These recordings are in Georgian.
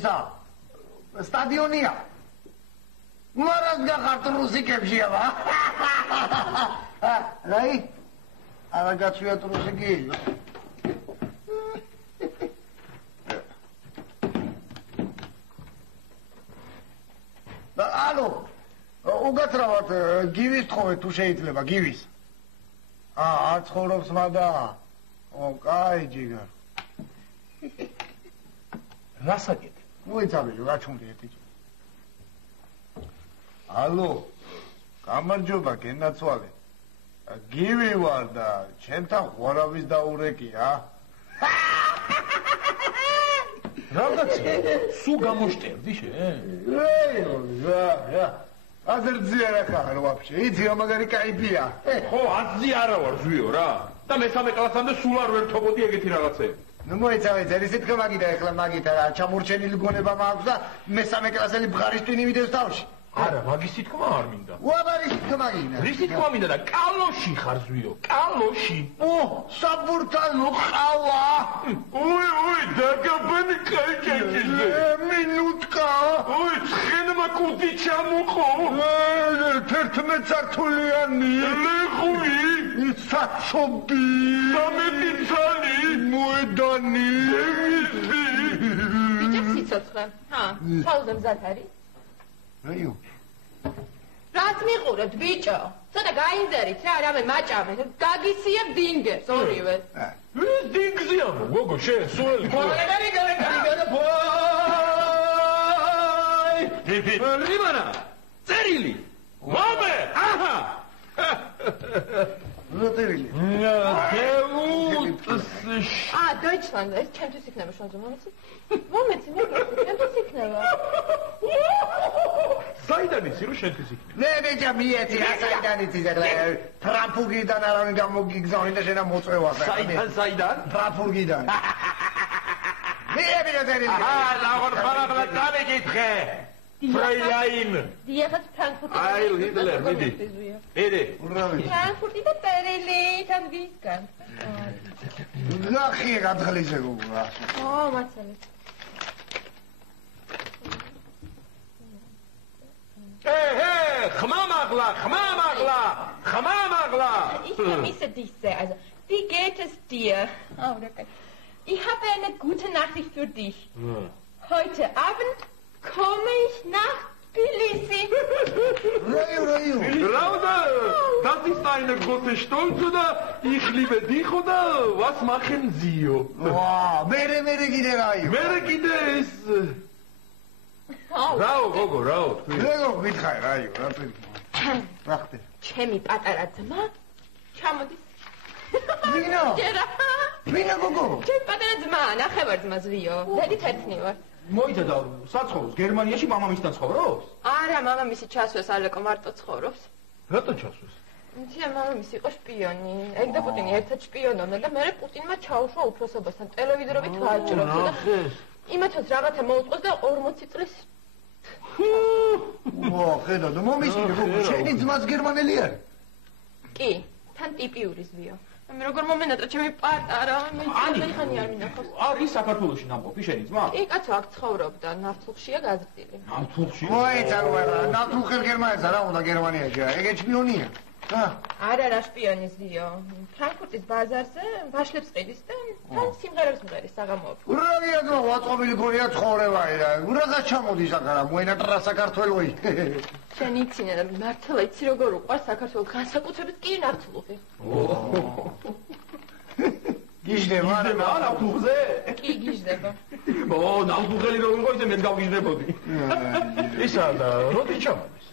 ისა სტადიონია. მარას გახართ რუსიკებშია ვა. რაი? არა გაცვიათ რუსიკი. ალო, უგაცრავად გივის თხოვე თუ შეიძლება გივის. არ ცხოვრობს მადა. კაი ჯიგარ. რასაკეთ? მოიცავი რა ჩუნდი ერთი. ალო, გამარჯობა გენაცვალე. გივი ვარ და ჩემთან ღვარავის დაურეკია. რაღაცა სულ გამოშტერდი შენ? რა. აზერძია რა ხარ ვაფშე? იცი რა მაგარი кайფია. ხო, აზი არა ვარ ზვიო რა. და მესამე კლასამდე სულ არ ვერთობოდი ეგეთი რაღაცები. ნუ მოიცავე ძერის თქმა მაგიდა ეხლა მაგითა რა ჩამურჩენილი გონება მაქვს და მესამე კლასელი ბღარის ტვინი მიდევს თავში. არა, მაგის თქმა არ მინდა. უაბარის თქმა გინდა. რის თქმა მინდა და კალოში ხარ ზვიო, კალოში. საბურთალო ყავა. ой, დაგაბანი კაიჭეჭიზე. მინუტკა. ცხენმა კუდი ჩამოყო. 11 სართულიანი. ლეღვი. საცობი. 13 ცალი. მოედანი. ბიჭო სიცოცხლე. საუზე მზად არის? რაიო? რაც მიყურებთ ბიჭო? ცოტა გაინტერესით რა, რამე მაჭამე, გაგისიებ დინგებს ორივე. დინგზია, გოგო, შენ სუელი. ფაი! რიმანა! წერილი! მამე! აჰა! როტერილი. Deutschland, ეს ჩემთვის იქნება შუაზე, მომეცი? მომეცი, ჩემთვის იქნება. საიდან იცი რომ შენთვის იქნება? მე ბიჭა მიეცი, საიდან იცი ეხლა ტრამპურგიდან არავინ გამოგიგზავნი და შენა მოწევა. საიდან? ტრამპურგიდან. მე ბიჭა წერილი. ლაღორ ფარაღლა გამიგითხე. Fräulein. დიახაც ფრანკფურტი. Heil Hitler, მიდი. მიდი. ფრანკფურტი და წერილი თან გისგან. ნახე გადღლიზე გოგო. მაცალე. ხმამაღლა. Ich vermisse dich sehr. Also, wie geht es dir? Ich habe eine gute Nachricht für dich. Heute Abend komme ich nach Tbilisi. Rauda, das ist eine große Stolz, oder? Ich liebe dich, oder? Was machen Sie? Mere gide raio. Mere gide ist... Rau, Gogo, Rau. Rau, mitxай, raio, რა ხდება? ჩემი პატარა ძმა ჩამოდის. ვინა გოგო? ჩემი პატარა ძმა, ნახევარ-ძმა ზვიო. დედით ერთნი ვარ. მოიცა და საცხოვრობს გერმანიაში მამამისთან ცხოვრობს? არა, მამამისი ჩასვეს ალეკო მარტო ცხოვრობს. რატო ჩასვეს? თია მამამისი იყო შპიონი. ეგ და პუტინი ერთად შპიონობდა და მე პუტინმა ჩაუშვა უფროსობასთან ტელევიზორობით ვაჭრობს და იმათაც რაღაცა მოუწყოს და 40 წლის ხედა და მომისმინე გოგო, შენი ძმაც გერმანელი არის? კი, თან ტიპიური ზვიო. მე როგორ მომენატრა ჩემი პატარა, მე ხანი არ მინახავს. არის საქართველოში ნამყოფი შენი ძმა? კი, კაცო, აქ ცხოვრობდა, ნავთლუხშია გაზრდილი. ნავთლუხში? მოიცა რა, ნავთლუხი გერმანიასა რა უნდა გერმანიაში, ეგ შპიონია. არა რა შპიონი ზვიო. ფრანკფურტის ბაზარზე ვაშლებს ყიდის და თან სიმღერებს მღერის საღამოობით. ურაგია ძმა, ვაწყობილი გონია ცხოვრება და ურაგაც ჩამოდის აქ რა, მოენატრა საქართველოში. შენ იცინე და მართლა იცი როგორ უყვარს საქართველოს განსაკუთრებით კი ნავთლუხი. გიჟდება რა ნავთლუხზე? კი გიჟდება. ნავთლუხელი რო იყო ისე მეც გავგიჟდებოდი. ისა და როდი ჩამოდის?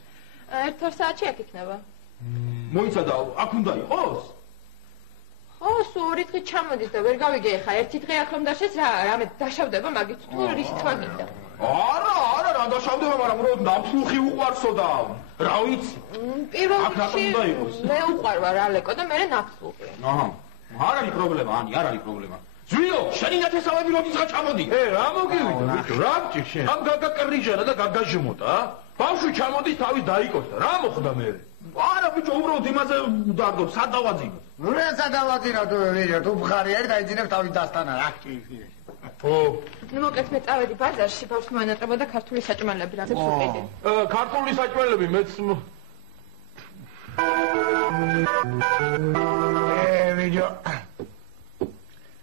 1 საათში აქ იქნება. მოიცა და აქ უნდა იყოს? ხო, სულ 2 დღით ჩამოდის და ვერ გავიგე ხა, 1 დღე აქ რომ დაშეს რა, რამე დაშავდება მაგით თუ რის თქვა გინდა. არა, რა დაშავდება, მაგრამ რო ნავთლუხი უყვარსო და რა ვიცი. პირველ რიგში მე უყვარვარ ალეკო და მე ნავთლუხი. არ არის პრობლემა, ანი, არ არის პრობლემა. ზვიო, შენი ნათესავები როდისღა ჩამოდი? რა მოგივიდა, ბიჭო, რა გჭირ შენ? ამ გაგაკრიჟარა და გაგაჟმოტა? ბავშვი ჩამოდის, თავის დაიკოშდა. რა მოხდა მე? არა, ბიჭო, უბრალოდ იმაზე დაგდო, სადავაძინო. ნუ რა სადავაძინო თუ ვიჟო, თუ ბხარი არის დაიძინებ თავის დასტანა, რა გჭირს? Nu მოკლედ მე წავედი ბაზარში, ბავშვს მოენატრებოდა ქართული საჭმელები, რაზეც უყიდი. ქართული საჭმელები მეც ვიდეო.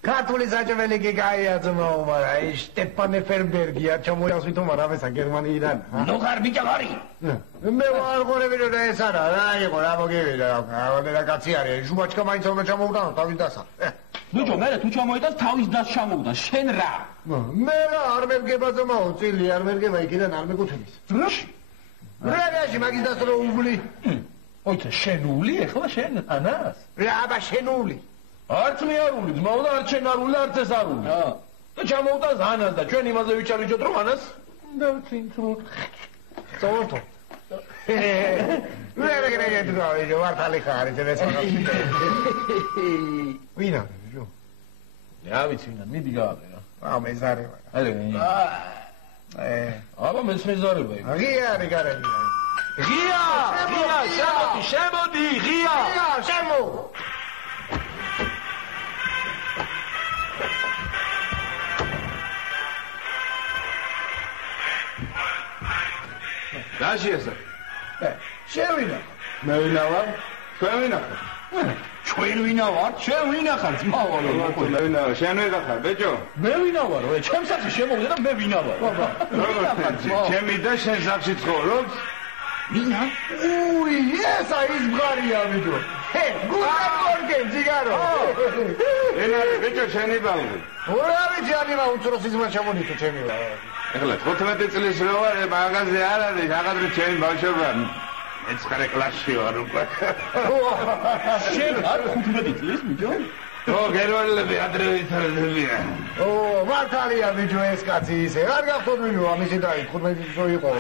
ქართული საჭმელი კი კაია ძმაო, მაგრამ შტეპანე ფერბერგია ჩამოიას ვითომ არავესა გერმანიიდან. ნუ ხარ ბიჭა ვარი. მე ვარ ყურებიდო და ეს არა, რა იყო, რა მოგივიდა, რა კაცი არის, ჟუბაჩკა მაინც უნდა ჩამოუტანო თავის დასა. ბიჭო, მე თუ ჩამოიტანს თავის დას ჩამოუტან, შენ რა? მე რა არ მეგება ძმაო, წილი არ მეგება იქიდან არ მეკუთვნის. დროში. რაში მაგის დასა რო უვლი? ოიცა შენული ეხლა შენ ანას? რა აბა შენული. არც მე არული, ძმაო და არც შენ არული, არც ეს არული. და ჩამოუტანს ანას და ჩვენ იმაზე ვიჩარიჯოთ რომ ანას დავწინწროთ. წავართო. ვერაგერე თუ ვარტალი ხარ, ეს რა. ვინა, ბიჭო. რა ვიცი ვინა, მიდი გავაკე რა. მეზარება. აბა მეც მეზარება იქ. ღია არის გარები. ღია, შემოდი, ღია. შემო. რაში ესა? შევინა. მე ვინა ვარ? ჩვენ ვინა ხარ? ჩვენ ვინა ვარ? შენ ვინა ხარ? ძმაო, მე ვინა ვარ? შენ ვინა ხარ, ბეჭო? მე ვინა ვარ? ჩემს სახში შემოვიდა და მე ვინა ვარ? ჩემი და შენ სახში ცხოვრობ? ვინა? უი, ესა ის ბღარია ვიდო. გულა პორკე, ძიგარო. ენა, ბეჭო, შენი ბალღი. რა ვიცი, ანიმა უცროსი ზმა ჩამონიტო ჩემი. ეხლა 15 წლის რო ვარ, მაღაზია არ არის, რაღაცა ჩემი ბავშვობა. მეცხრე კლასში ვარ უკვე. შენ არ 15 წლის ბიჭო? გერმანელები ადრე ვითარდებიან. მართალია ბიჭო ეს კაცი ისე. არ გახსოვდნო ამისი და 15 წლის რო იყო.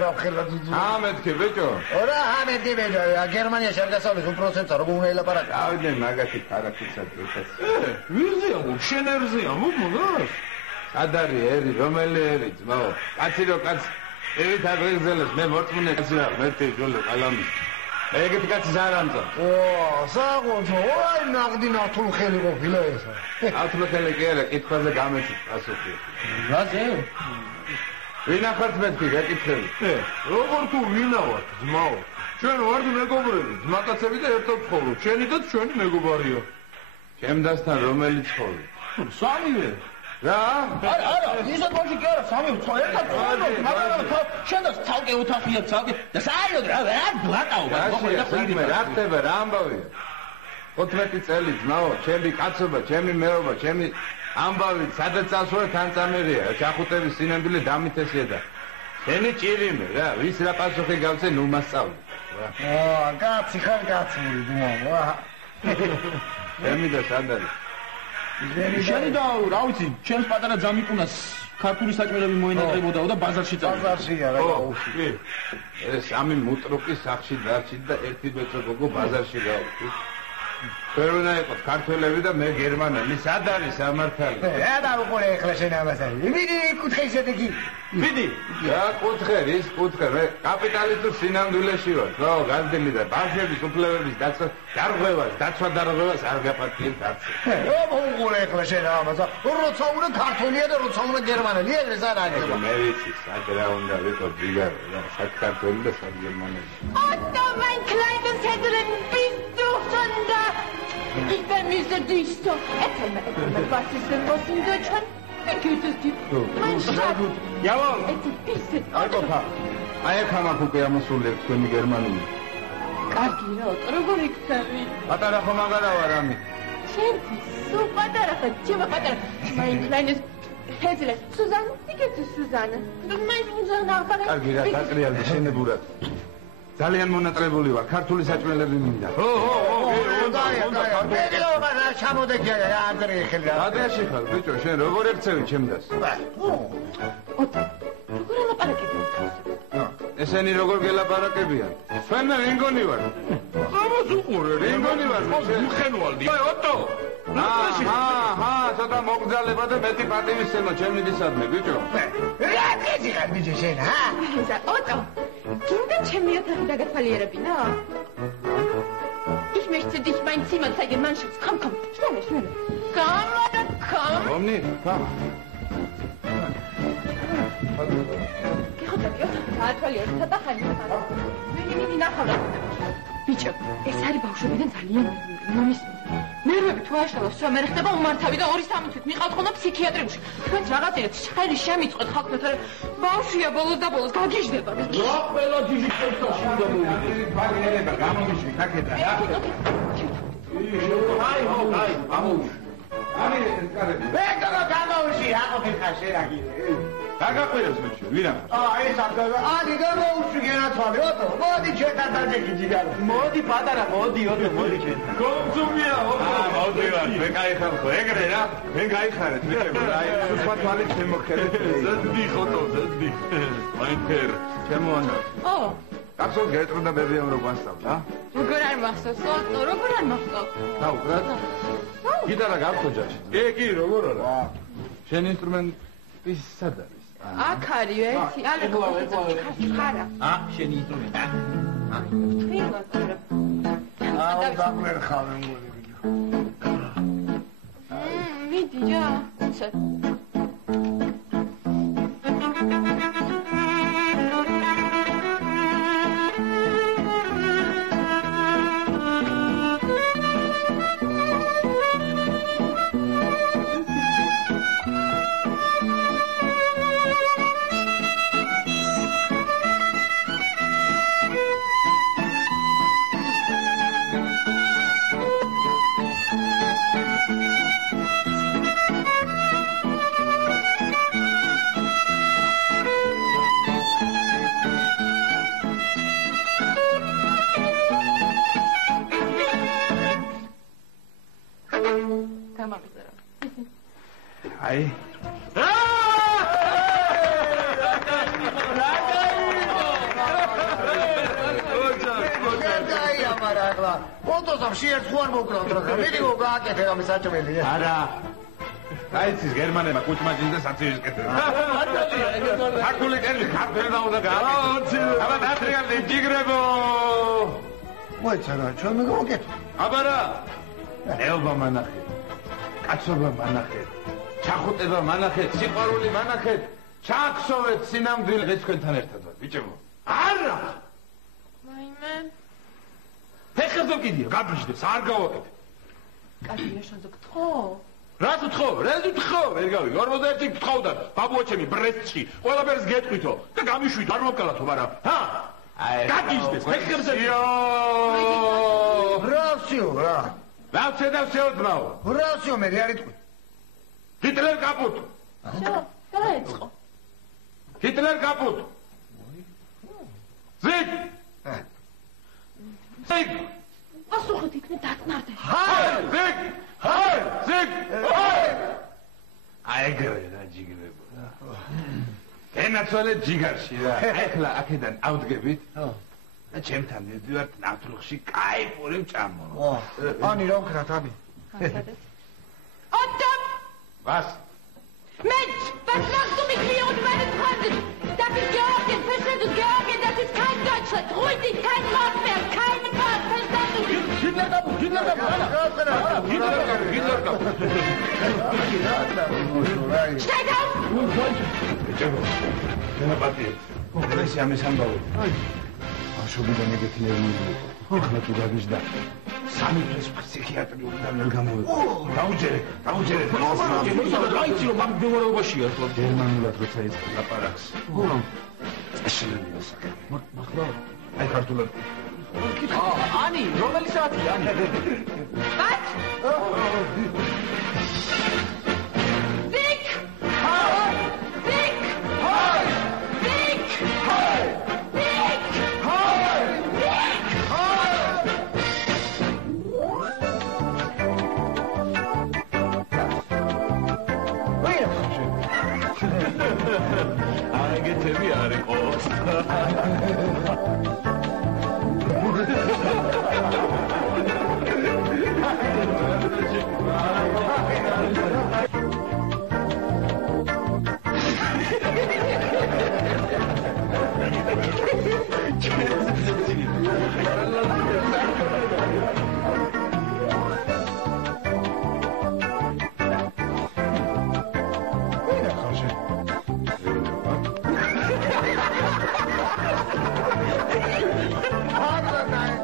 რა ხელად ამეთქე ბეჭო. რა ამეთი ბეჭო, გერმანიაში არ გასავლის უპროცესა როგორ უნდა ელაპარაკო. ავიდე მაგათი ქარაკიცა დღეს. ვიზია, შენ ერზია, მოგმონას? ადარი ერი, რომელი ერი, ძმაო? კაცი რო კაცი ევით აგრეგზელებს, მე მორწმუნე კაცი ვარ, მერტი ჯოლო ყალამი. ეგეთი კაცი არ ამწა. საღოძო, აი ნაღდი ნათულ ხელი ყოფილა ესა. ნათულ ხელი კი არა, კითხვაზე გამეცით პასუხი. რაზე? ვინა ხართ მეთქი, გაკითხები. როგორ თუ ვინა ვარ, ძმაო? ჩვენ ვართ მეგობრები, ძმაკაცები და ერთად ცხოვრობ. შენი და ჩვენი მეგობარია. ჩემდასთან რომელი ცხოვრობ? სამივე. რა? არა, ისეთ ბავშვი კი არა, სამივე ერთად ცხოვრობ, მაგრამ შენ და ცალკე ოთახია, ცალკე და საერთოდ რა ბლატაო, რა ხდება, რა ამბავია? 15 წელი ძმაო, ჩემი კაცობა, ჩემი მეობა, ჩემი ამბავი, სადაც წავსვარ თან წამერია, ჩახუტების სინამდვილე დამითესია და შენი ჭირიმე რა, ვის რა პასუხი გავცე, ნუ მასწავლე. კაცი ხარ კაცური ძმაო. ჩემი და სადარი. შენი და რა ვიცი, ჩემს პატარა ძამიკუნას ქართული საჭმელები მოენატრებოდაო და ბაზარში წავიდა. ბაზარშია რა გაუშვი. ეს სამი მუტრუკი სახში დარჩით და ერთი ბეწო გოგო ბაზარში გავუშვი. ვერ უნდა იყოს ქართველები და მე გერმანელი, სად არის სამართალი? რა დაუყურე ახლა შენ ამასა. მიდი კუთხე შედეგი. მიდი. რა კუთხე, ის კუთხე, მე კაპიტალისტურ სინამდვილეში ვარ. ხო, გაზრდილი და ბავშვების უფლებების დაცვა, დარღვევას, დაცვა-დარღვევას არ გაპატიებთ არც. რა მოუყურე ახლა შენ ამასა. როცა უნდა ქართულია და როცა უნდა გერმანელი, ეგრე არ არის. მე ვიცი, სად რა უნდა ვიყო ძიგარი, რა, სად ქართველი და სად გერმანელი. Otto, mein kleines Händchen, bist du schon da? Ich vermisse dich so. Erzähl mal, was ist denn los in Deutschland? Wie geht es dir? Mein Schatz. Jawohl. Es ist ein bisschen. Otto. აი აქ ამას უკვე ამოსულებ თქვენი გერმანული. კარგი რა, როგორ იქცევი? პატარა ხომ აღარა ვარ ამი. შენ სულ პატარა ხარ, ჩემო პატარა. Mein kleines Händchen. Susanne, wie geht es, Susanne? Mein Susanne, კარგი რა, დატრიალდი შენებურად. ძალიან მონატრებული ვარ, ქართული საჭმელები მინდა. ო, და ჩამოდეკია რა ადრე ხელი რა. ადრეში ხარ, ბიჭო, შენ როგორ ექცევი ჩემდას? ოტო, როგორ ლაპარაკები? ესენი როგორ გელაპარაკებიან? ჩვენ მე რინგონი ვარ. ამას უყურე, რინგონი ვარ. მიხენვალდი. აი, ოტო. ცოტა მოგძალება და მეტი პატივისცემა ჩემიდისადმე, ბიჭო. რა გიძი ხარ ბიჭო შენ, ჰა? ოტო, გინდა ჩემი ოთახი დაგათვალიერებინა? Ich möchte dich mein Zimmer zeigen, mein Schatz. Komm, komm, schnell, schnell. Komm, komm. Warum nicht? Komm. Bicho, ეს არის ბავშვებიდან ძალიან მომის ნერვები თუ აშალოს, რა მე ხდება უმართავი და 2-3 თვით მიყავთ ხოლმე ფსიქიატრიაში. თქვენ რაღაცერთ ხელი შემიწყოთ ხალხთან, რომ ბავშვია ბოლოს და ბოლოს გაგიჟდება. რა ყველა ჯიჟი ხელში უნდა მოვიდეს. ბაგერება გამომიშვი, კაკეთა რა. აი, ამოუშვი. ამი ეს კარები. ვეკა გამოვიშვი, აყოფილ ხაში რა გიგე. გაგაყვირებს მე შე, ვირა? ეს აკავა. ანი გამოვიშვი გენაცვალე, ოტო. მოდი ჩვენთან დაჯექი ჯიგარო. მოდი პატარა, მოდი ჩვენ. გომძუმია, მოდი ვარ, მე кайხავ, ეგრე რა. მე გაიხარეთ, ვიყებ, აი, სუსტად მალე შემოხერეთ. ზედი ხოტო, ზედი. მაინტერ. შემოანა. ო, კაცო გეტრონდა ბებიამ რო გვასწავლა. როგორ არ მახსოვს? ოტო, როგორ არ მახსოვს? დაუბრად. გიტარა გავხოჯაში. კი, როგორ არა? შენ ინსტრუმენტი სად არის? აქ არის ერთი, ალე ხარა. შენი ინსტრუმენტი. თვითონ არა. დამერხავენ მოდი. მიდი რა. ცოტა. აი ფოტოსამ შეერთ ხوار მოკრავთ რა მიდი მოგააკეთე რამე საჭმელია არა აიცის გერმანებმა კუჭმაჭინს და საცივის კეთებს ქართული კერლი ქართველმა უნდა გააკეთოს აბა დატრიალდი ჯიგრებო მოიცა რა ჩვენ მოგაკეთე აბა რა ელბა მანახე კაცობა მანახე ჩახუტება მანახეთ, სიყვარული მანახეთ, ჩაქსოვეთ სინამდვილე თქვენთან ერთად ვარ, ბიჭებო. არა! მაიმე. ფეხებზე კიდია, გაბიჟდებს, არ გავაკეთე. კაცია შენზე გთხოვ? რას ვთხოვ? რას ვთხოვ? ვერ გავიგე, 41-ი გთხოვდა, ბაბუა ჩემი ბრესტში, ყველაფერს გეტყვითო და გამიშვით, არ მომკალათო, მაგრამ, ჰა? გაბიჟდებს, ფეხებზე. ბრასიო რა. რა შედა შეოდნაო? ბრასიო მე არ იტყვი. Hitler kaputt! Čo? Dajeckho. Hitler kaputt! Sieg! Sieg! Послухайте, не так надо. Heil! Sieg! Heil! Sieg! Heil! აიგრე რა ჯიგრებო რა. ენაცვალე ჯიგარში რა. ახლა აქედან ავდგებით. და ჩემთან მივდივართ ნავთლუხში, კაი პური ვჭამო. ანი რა ვქრათ ანი? Otto! Was? Mensch, was machst du mit mir und meinen Freunden? Das ist Georgien, verstehst du? Georgien, das ist kein Deutschland. Ruhig dich, kein Mord mehr, keinen Mord, verstehst du? Hitler kaputt! Hitler kaputt! Steig auf! ეს ამის ამბავი. ბავშვობიდან ეგეთი ერმული. ახლა თუ გაგიჟდა. სამი დღეს ფსიქიატრიულიდან ვერ გამოვედი. დაუჯერე. აიცი რომ მაგ მდგომარეობაშია ხო? გერმანულად როცა ის ლაპარაკს. წაშლილია საქმე. ახლა აი ქართულად. ანი, რომელი საათია ანი? Was? Sieg! Sieg! Sieg! აგეთები არ იყო. არა,